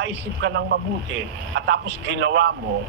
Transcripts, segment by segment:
nakakaisip ka ng mabuti at tapos ginawa mo,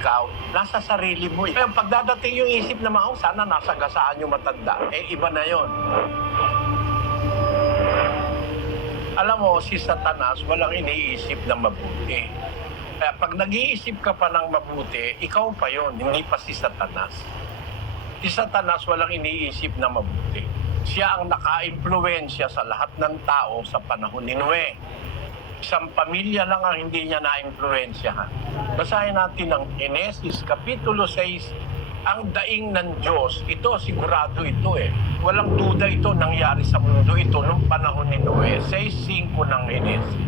ikaw, nasa sarili mo. Kaya pagdadating yung isip na sana nasa gasaan yung matanda, iba na yon. Alam mo, si Satanas walang iniisip na mabuti. Kaya pag nag-iisip ka pa ng mabuti, ikaw pa yon, hindi pa si Satanas. Si Satanas walang iniisip na mabuti. Siya ang naka-impluwensya sa lahat ng tao sa panahon ni Noe. Isang pamilya lang ang hindi niya na-impluwensyahan. Basahin natin ang Genesis Kapitulo 6, ang daing ng Diyos. Ito, sigurado ito Walang duda ito nangyari sa mundo ito nung panahon ni Noe. 6:5 ng Genesis.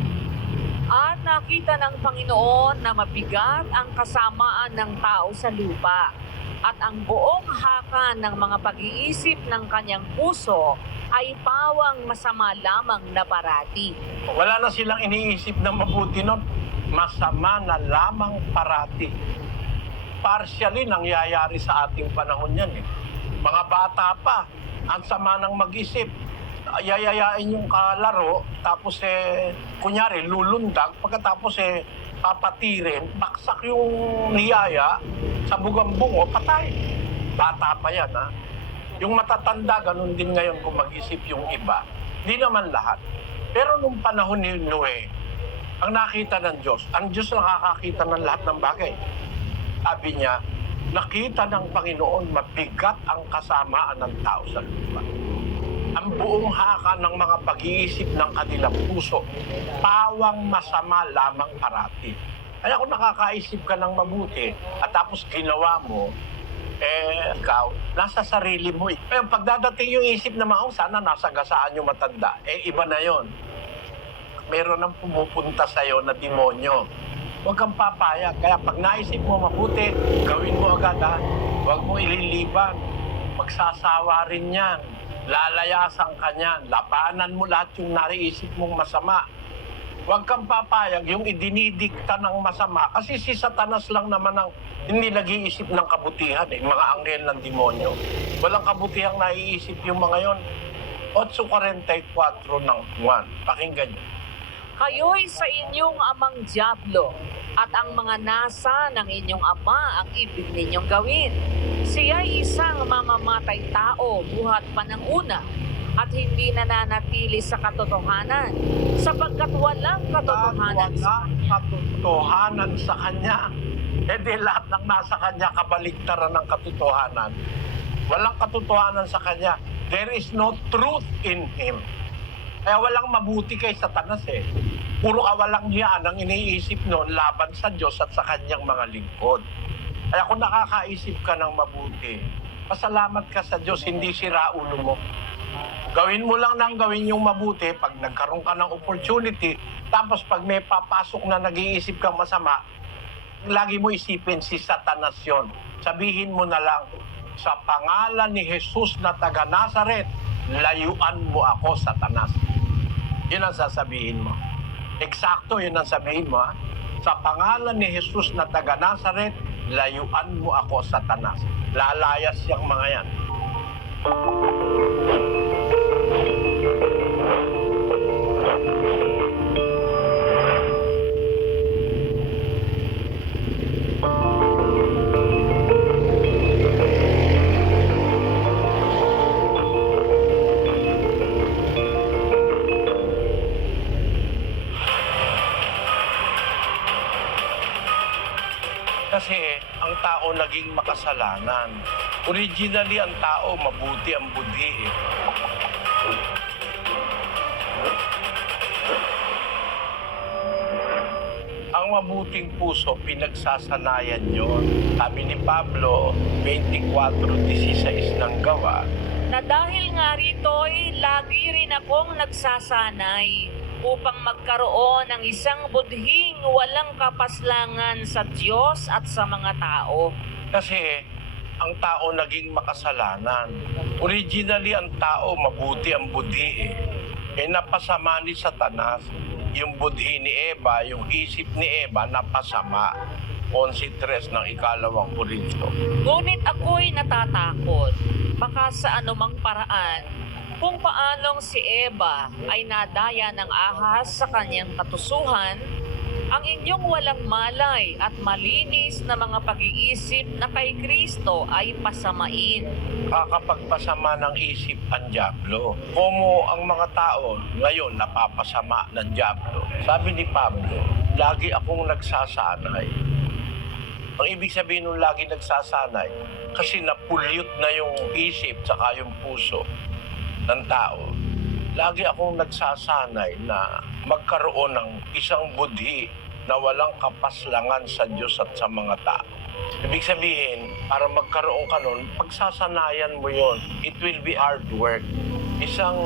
At nakita ng Panginoon na mabigat ang kasamaan ng tao sa lupa at ang buong haka ng mga pag-iisip ng kanyang puso ay pawang masama lamang na parati. Wala na silang iniisip na mabuti nun. Masama na lamang parati. Partially nangyayari sa ating panahon yan Mga bata pa, ang sama ng mag-isip. Yayayain yung kalaro, tapos kunyari lulundag, pagkatapos papatirin, baksak yung niyaya sa bugambungo, patay. Bata pa yan Yung matatanda, ganun din ngayon kung mag-isip yung iba. Di naman lahat. Pero nung panahon ni Noe, ang nakita ng Diyos, ang Diyos nakakakita ng lahat ng bagay. Sabi niya, nakita ng Panginoon mabigat ang kasamaan ng tao sa lupa. Ang buong haka ng mga pag-iisip ng kanilang puso, pawang masama lamang parati. Kaya kung nakakaisip ka ng mabuti at tapos ginawa mo, ikaw, nasa sarili mo. Kaya pagdadating yung isip na sana nasa gasaan yung matanda, iba na yon. Meron nang pumupunta sa'yo na demonyo. Huwag kang papayag. Kaya pag naisip mo mabuti, gawin mo agad Huwag mo ililiban. Magsasawa rin yan. Lalayasan ka niyan. Labanan mo lahat yung nariisip mong masama. Huwag kang papayag yung idinidikta ng masama. Kasi si Satanas lang naman ang hindi nag-iisip ng kabutihan mga anghel ng demonyo. Walang kabutihang naiisip yung mga yon. 8:44 ng Juan. Pakinggan niyo. Kayo'y sa inyong amang dyablo, at ang mga nasa ng inyong ama ang ibig ninyong gawin. Siya'y isang mamamatay tao buhat pa ng una, at hindi nananatili sa katotohanan, sapagkat walang katotohanan sa kanya. Di lahat ng nasa kanya kabaligtaran ng katotohanan. Walang katotohanan sa kanya. There is no truth in him. Kaya walang mabuti kay Satanas Puro kawalang hiyaan ang iniisip noon laban sa Diyos at sa kanyang mga lingkod. Kaya kung nakakaisip ka ng mabuti, pasalamat ka sa Diyos, hindi sira ulo mo. Gawin mo lang nang gawin yung mabuti pag nagkaroon ka ng opportunity, tapos pag may papasok na nag-iisip kang masama, lagi mo isipin si Satanas yun. Sabihin mo na lang, sa pangalan ni Jesus na taga Nazaret, layuan mo ako, Satanas. Yun ang sasabihin mo. Eksakto, yun ang sabihin mo. Sa pangalan ni Jesus na taga Nazaret, layuan mo ako, Satanas. Lalayas yung mga yan. Kasi ang tao naging makasalanan. Originally, ang tao mabuti ang budhi Ang mabuting puso, pinagsasanayan yon. Sabi ni Pablo, 24:16 ng Gawa, na dahil nga rito'y lagi rin akong nagsasanay upang magkaroon ng isang budhing walang kapaslangan sa Diyos at sa mga tao. Kasi ang tao naging makasalanan. Originally, ang tao mabuti ang budhi napasama ni Satanas. Yung budhi ni Eva, yung isip ni Eva, napasama. 11:3 ng 2 Korinto. Ngunit ako'y natatakot, baka sa anumang paraan, Kung paanong si Eva ay nadaya ng ahas sa kanyang katusuhan, ang inyong walang malay at malinis na mga pag-iisip na kay Kristo ay pasamain. Kakapagpasama ng isip ang dyablo. Como ang mga tao ngayon napapasama ng dyablo. Sabi ni Pablo, lagi akong nagsasanay. Ang ibig sabihin nung lagi nagsasanay, kasi napulyot na yung isip saka yung puso ng tao. Lagi akong nagsasanay na magkaroon ng isang budhi na walang kapaslangan sa Diyos at sa mga tao. Ibig sabihin, para magkaroon ka nun, pagsasanayan mo yon. It will be hard work. Isang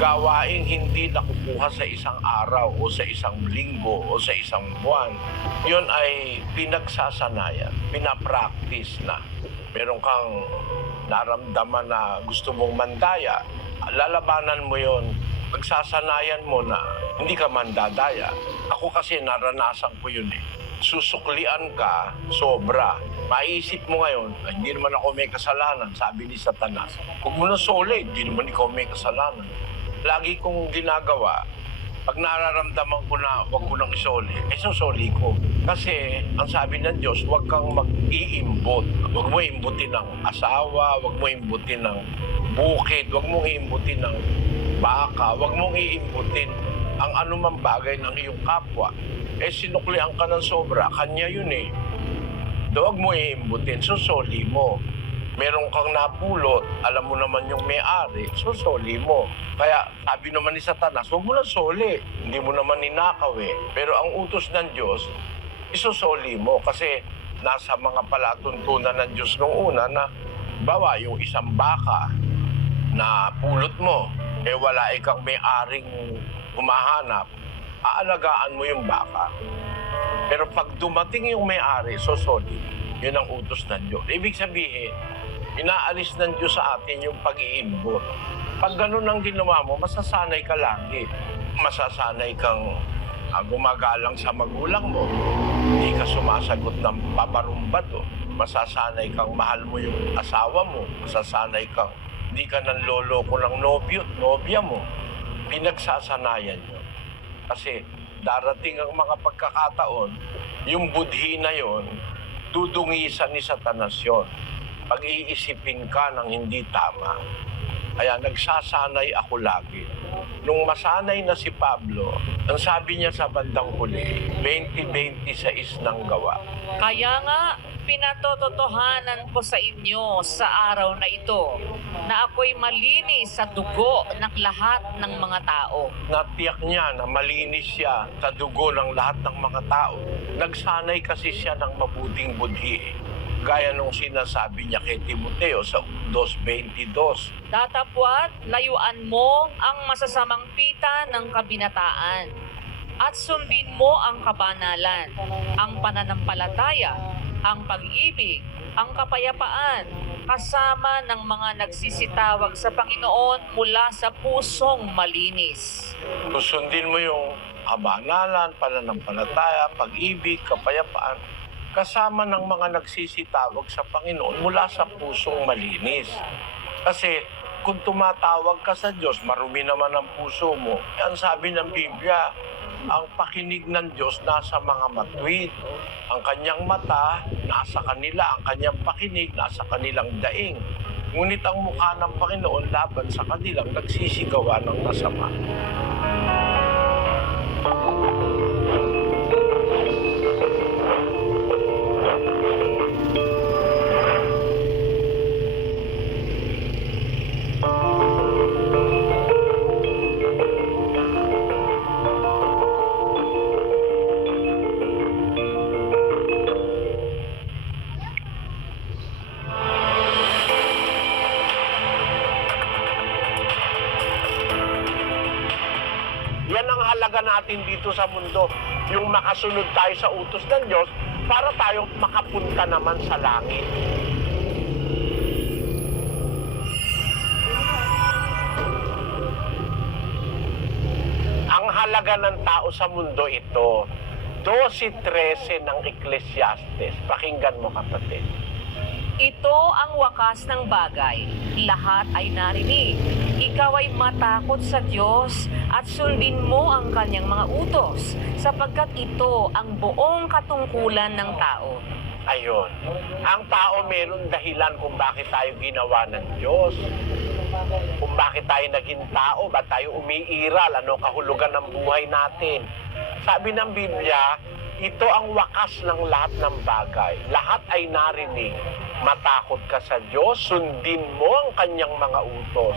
gawaing hindi nakukuha sa isang araw o sa isang linggo o sa isang buwan. Yun ay pinagsasanayan, pinapractice na. Meron kang naramdaman na gusto mong mandaya, lalabanan mo yon. Pagsasanayan mo na hindi ka mandadaya. Ako kasi naranasan ko yun eh. Susuklian ka, sobra. Maisip mo ngayon, ay, hindi naman ako may kasalanan, sabi ni Satanas. Huwag mo na sole, hindi naman ikaw may kasalanan. Lagi kong ginagawa, pag nararamdaman ko na huwag ko nang isoli, susoli ko. Kasi ang sabi ng Diyos, huwag kang mag-iimbot. Huwag mo imbutin ng asawa, huwag mo imbutin ng bukid, huwag mo imbutin ng baka, huwag mong iimbutin ang anumang bagay ng iyong kapwa. Sinuklian ka ng sobra, kanya yun eh. Huwag mo iimbutin, susoli mo. Meron kang napulot, alam mo naman yung may-ari, susoli mo. Kaya sabi naman ni Satanas, huwag mo na soli, hindi mo naman ninakaw eh. Pero ang utos ng Diyos, isusoli mo kasi nasa mga palatuntunan ng Diyos nung una na bawa yung isang baka na pulot mo, wala ikang may-aring humahanap, aalagaan mo yung baka. Pero pag dumating yung may-ari, susoli. Yun ang utos ng Diyos. Ibig sabihin, inaalis ng Diyos sa atin yung pag-iimbot. Pag ganun ang ginawa mo, masasanay ka lagi. Masasanay kang gumagalang sa magulang mo. Hindi ka sumasagot ng paparumbato. Masasanay kang mahal mo yung asawa mo. Masasanay kang hindi ka nang loloko ng nobya mo. Pinagsasanayan yun. Kasi darating ang mga pagkakataon, yung budhi na yon, dudungisan ni Satanas yun. Pag-iisipin ka ng hindi tama. Kaya nagsasanay ako lagi. Nung masanay na si Pablo, ang sabi niya sa bandang huli, 20-26 ng gawa. Kaya nga, pinatototohanan ko sa inyo sa araw na ito na ako'y malinis sa dugo ng lahat ng mga tao. Natiyak niya na malinis siya sa dugo ng lahat ng mga tao. Nagsanay kasi siya ng mabuting budhi. Gaya nung sinasabi niya kay Timoteo sa 2:22. Datapwat, layuan mo ang masasamang pita ng kabinataan at sundin mo ang kabanalan, ang pananampalataya, ang pag-ibig, ang kapayapaan, kasama ng mga nagsisitawag sa Panginoon mula sa pusong malinis. Susundin mo yung kabanalan, pananampalataya, pag-ibig, kapayapaan, kasama ng mga nagsisitawag sa Panginoon mula sa pusong malinis. Kasi kung tumatawag ka sa Diyos, marumi naman ang puso mo. Yan sabi ng Biblia, ang pakinig ng Diyos nasa mga matuwid. Ang kanyang mata nasa kanila, ang kanyang pakinig nasa kanilang daing. Ngunit ang mukha ng Panginoon laban sa kanilang nagsisigawa ng masama. Yan ang halaga natin dito sa mundo. Yung makasunod tayo sa utos ng Diyos para tayo makapunta naman sa langit. Ang halaga ng tao sa mundo ito, 12:13 ng Ecclesiastes. Pakinggan mo, kapatid. Ito ang wakas ng bagay. Lahat ay narinig. Ikaw ay matakot sa Diyos at sundin mo ang kanyang mga utos, sapagkat ito ang buong katungkulan ng tao. Ayon. Ang tao meron dahilan kung bakit tayo ginawa ng Diyos. Kung bakit tayo naging tao, ba't tayo umiiral, ano kahulugan ng buhay natin. Sabi ng Biblia, ito ang wakas ng lahat ng bagay. Lahat ay narinig. Matakot ka sa Diyos, sundin mo ang kanyang mga utos,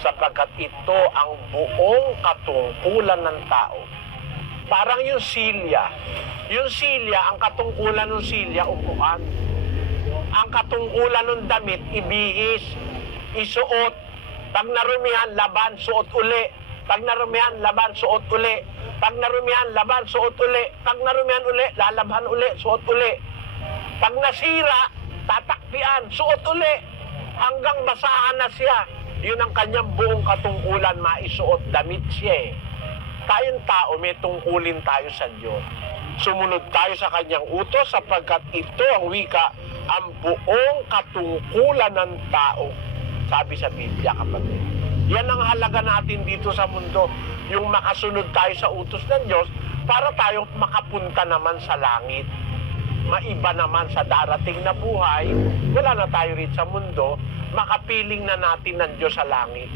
sapagkat ito ang buong katungkulan ng tao. Parang yung silya. Yung silya, ang katungkulan ng silya, upuan. Ang katungkulan ng damit, ibihis, isuot. Pag narumihan, laban, suot uli. Pag narumihan, laban, suot uli. Pag narumihan, laban, suot uli. Pag narumihan uli, lalaban uli, suot uli. Pag nasira, tatakpian, suot uli. Hanggang basahan na siya. Yun ang kanyang buong katungkulan, maisuot, damit siya eh. Tayong tao, may tungkulin tayo sa Diyos. Sumunod tayo sa kanyang utos sapagkat ito ang wika, ang buong katungkulan ng tao. Sabi sa Biblia, kapatid. Yan ang halaga natin dito sa mundo, yung makasunod tayo sa utos ng Diyos para tayo makapunta naman sa langit. Maiba naman sa darating na buhay, wala na tayo rin sa mundo, makapiling na natin ng Diyos sa langit.